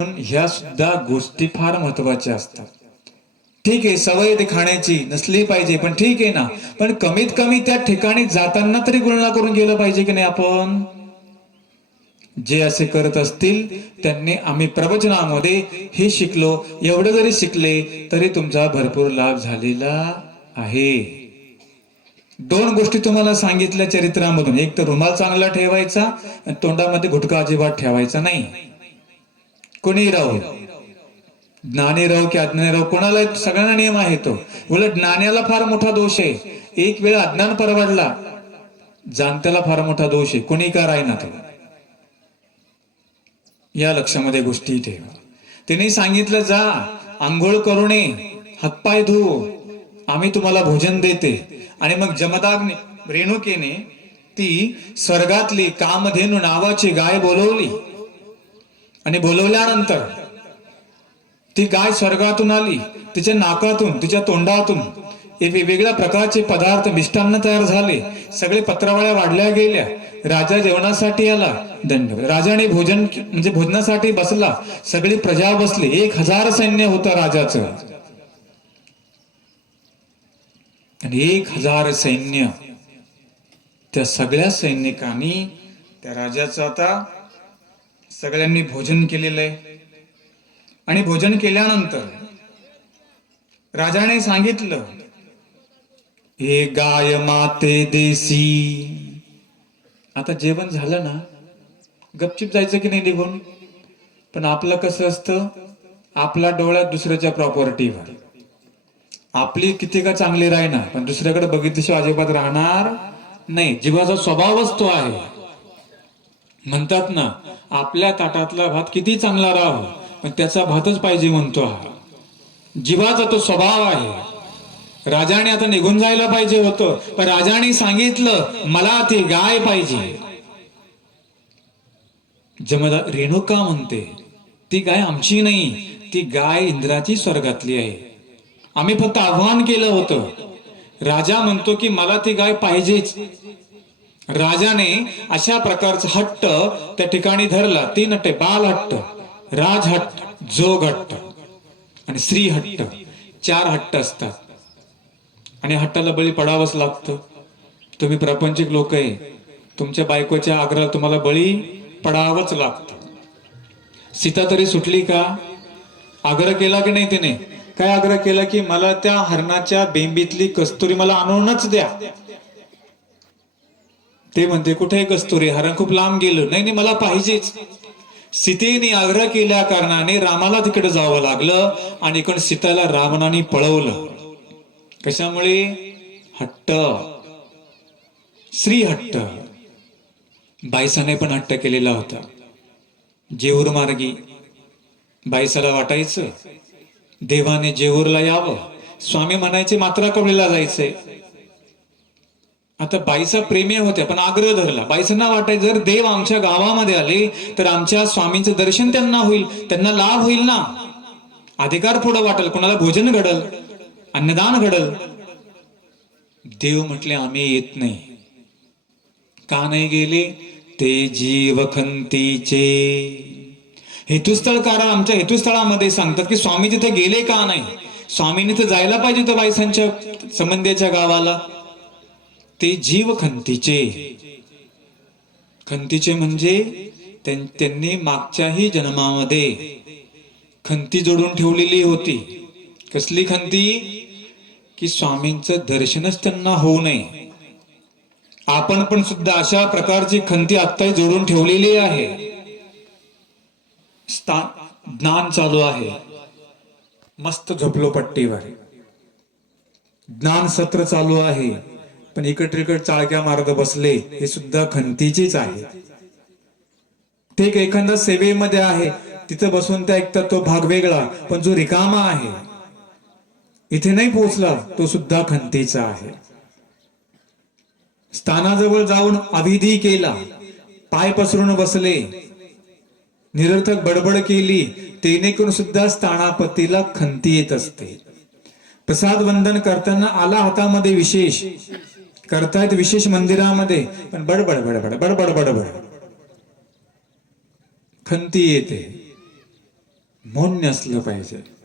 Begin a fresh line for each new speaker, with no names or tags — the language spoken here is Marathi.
म्हणून ह्या सुद्धा गोष्टी फार महत्त्वाच्या असतात. ठीक आहे सवय ते खाण्याची नसली पाहिजे पण ठीक आहे ना. पण कमीत कमी त्या ठिकाणी जाताना तरी गुणना करून गेलं पाहिजे की नाही आपण? जे असे करत असतील त्यांनी आम्ही प्रवचनामध्ये हे शिकलो. एवढं जरी शिकले तरी तुमचा भरपूर लाभ झालेला आहे. दोन गोष्टी तुम्हाला सांगितल्या चरित्रामधून. एक तर रुमाल चांगला ठेवायचा आणि तोंडामध्ये गुटखा अजिबात ठेवायचा नाही. कुणी राहो. ज्ञानी राहो की अज्ञानी राहो कोणाला सगळ्यांना नियम आहे तो. उलट ज्ञानाला फार मोठा दोष आहे. एक वेळ अज्ञान परवडला जाणत्याला फार मोठा दोष आहे. कोणी का राहीना तो? या लक्षामध्ये गोष्टी ठेवा. तिने सांगितलं जा आंघोळ करू नये हातपाय धुवो आम्ही तुम्हाला भोजन देते. आणि मग जमदाग्ने रेणुकेने ती स्वर्गातली कामधेनू नावाची गाय बोलवली. आणि बोलवल्यानंतर ती गाय स्वर्गातून आली तिच्या नाकातून तिच्या तोंडातून. हे वेगवेगळ्या प्रकारचे पदार्थ मिष्टान्न तयार झाले. सगळे पत्रावळ्या वाढल्या गेल्या. राजा जेवणासाठी आला. दंड. राजाने भोजन म्हणजे भोजनासाठी बसला. सगळी प्रजा बसली. एक हजार सैन्य होतं राजाचं. आणि एक हजार सैन्य. त्या सगळ्या सैनिकांनी त्या राजाचा आता सगळ्यांनी भोजन केलेलं आहे. आणि भोजन केल्यानंतर राजाने सांगितलं हे गाय माते देसी. आता जेवण झालं ना गपचिप जायचं की नाही निघून? पण आपलं कसं असतं आपला डोळा दुसऱ्याच्या प्रॉपर्टीवर आपली किती का चांगली राहणार पण दुसऱ्याकडे बघितल्याशिवाय अजिबात राहणार नाही. जीवाचा स्वभावच तो आहे. म्हणतात ना आपल्या ताटातला भात किती चांगला राहो पण त्याचा भातच पाहिजे म्हणतो हा. जीवाचा तो स्वभाव आहे. राजाने आता निघून जायला पाहिजे होतं पण राजाने सांगितलं मला ती गाय पाहिजे. जमदा रेणुका म्हणते ती गाय आमची नाही ती गाय इंद्राची स्वर्गातली आहे. आम्ही फक्त आव्हान केलं होतं. राजा म्हणतो की मला ती गाय पाहिजेच. राजाने अशा प्रकारचा हट्ट त्या ठिकाणी धरला. तीन हट्टे बाल हट्ट राज हट्ट जोग हट्ट आणि स्त्री हट्ट. चार हट्ट असतात. आणि हट्टाला बळी पडावंच लागतं. तुम्ही प्रापंचिक लोक आहे. तुमच्या बायकोच्या आग्रहाला तुम्हाला बळी पडावंच लागतं. सीता तरी सुटली का? आग्रह केला की नाही तिने? काय आग्रह केला की मला त्या हरणाच्या बेंबीतली कस्तुरी मला आणूनच द्या. ते म्हणते कुठे कस्तुरी हरण खूप लांब गेलं. नाही नाही मला पाहिजेच. सीतेने आग्रह केल्या कारणाने रामाला तिकडे जावं लागलं आणि इकडे सीताला रावणाने पळवलं. कशामुळे? हट्ट. श्री हट्ट बायसाने पण हट्ट केलेला होता. जेऊर मार्गी. बायसाला वाटायचं देवाने जेऊरला यावं. स्वामी म्हणायचे मात्रा कवळीला जायचंय. आता बाईचा प्रेमी होत्या पण आग्रह धरला. बाईसांना वाटायचं जर देव आमच्या गावामध्ये आले तर आमच्या स्वामींचं दर्शन त्यांना होईल त्यांना लाभ होईल ना? अधिकार पुढं वाटेल कोणाला भोजन घडल अन्नदान घडल. देव म्हटले आम्ही येत नाही. का नाही गेले? ते जीवखंतीचे. खंतीचे आमच्या हेतुस्थळामध्ये सांगतात की स्वामी तिथे गेले का नाही? स्वामीने तर जायला पाहिजे होतं बायसांच्या संबंधीच्या गावाला. ते जीव खंतीचे खंतीचे म्हणजे त्यांनी मागच्याही जन्मामध्ये खंती जोडून ठेवलेली होती. कसली खंती? की स्वामींचं दर्शनच त्यांना होऊ नये. आपण पण सुद्धा अशा प्रकारची खंती आत्ता जोडून ठेवलेली आहे. ज्ञान चालू आहे. मस्त झोपलो पट्टीवर. ज्ञान सत्र चालू आहे. पण इकड तिकड चाळक्या मार्ग बसले हे सुद्धा खंतीचीच आहे. ठीक एखादा सेवेमध्ये आहे तिथं बसून त्या ऐकतात तो भाग वेगळा पण जो रिकामा आहे इथे नाही पोहोचला तो सुद्धा खंतीचा आहे. स्थानाजवळ जाऊन अभिधी केला पाय पसरून बसले निरर्थक बडबड केली तेने करून सुद्धा स्थानापतीला खंती येत असते. प्रसाद वंदन करताना आला हातामध्ये विशेष करतायत विशेष मंदिरामध्ये पण बडबड बडबड बडबड बडबड. खंती येते. मौन्य असलं पाहिजे.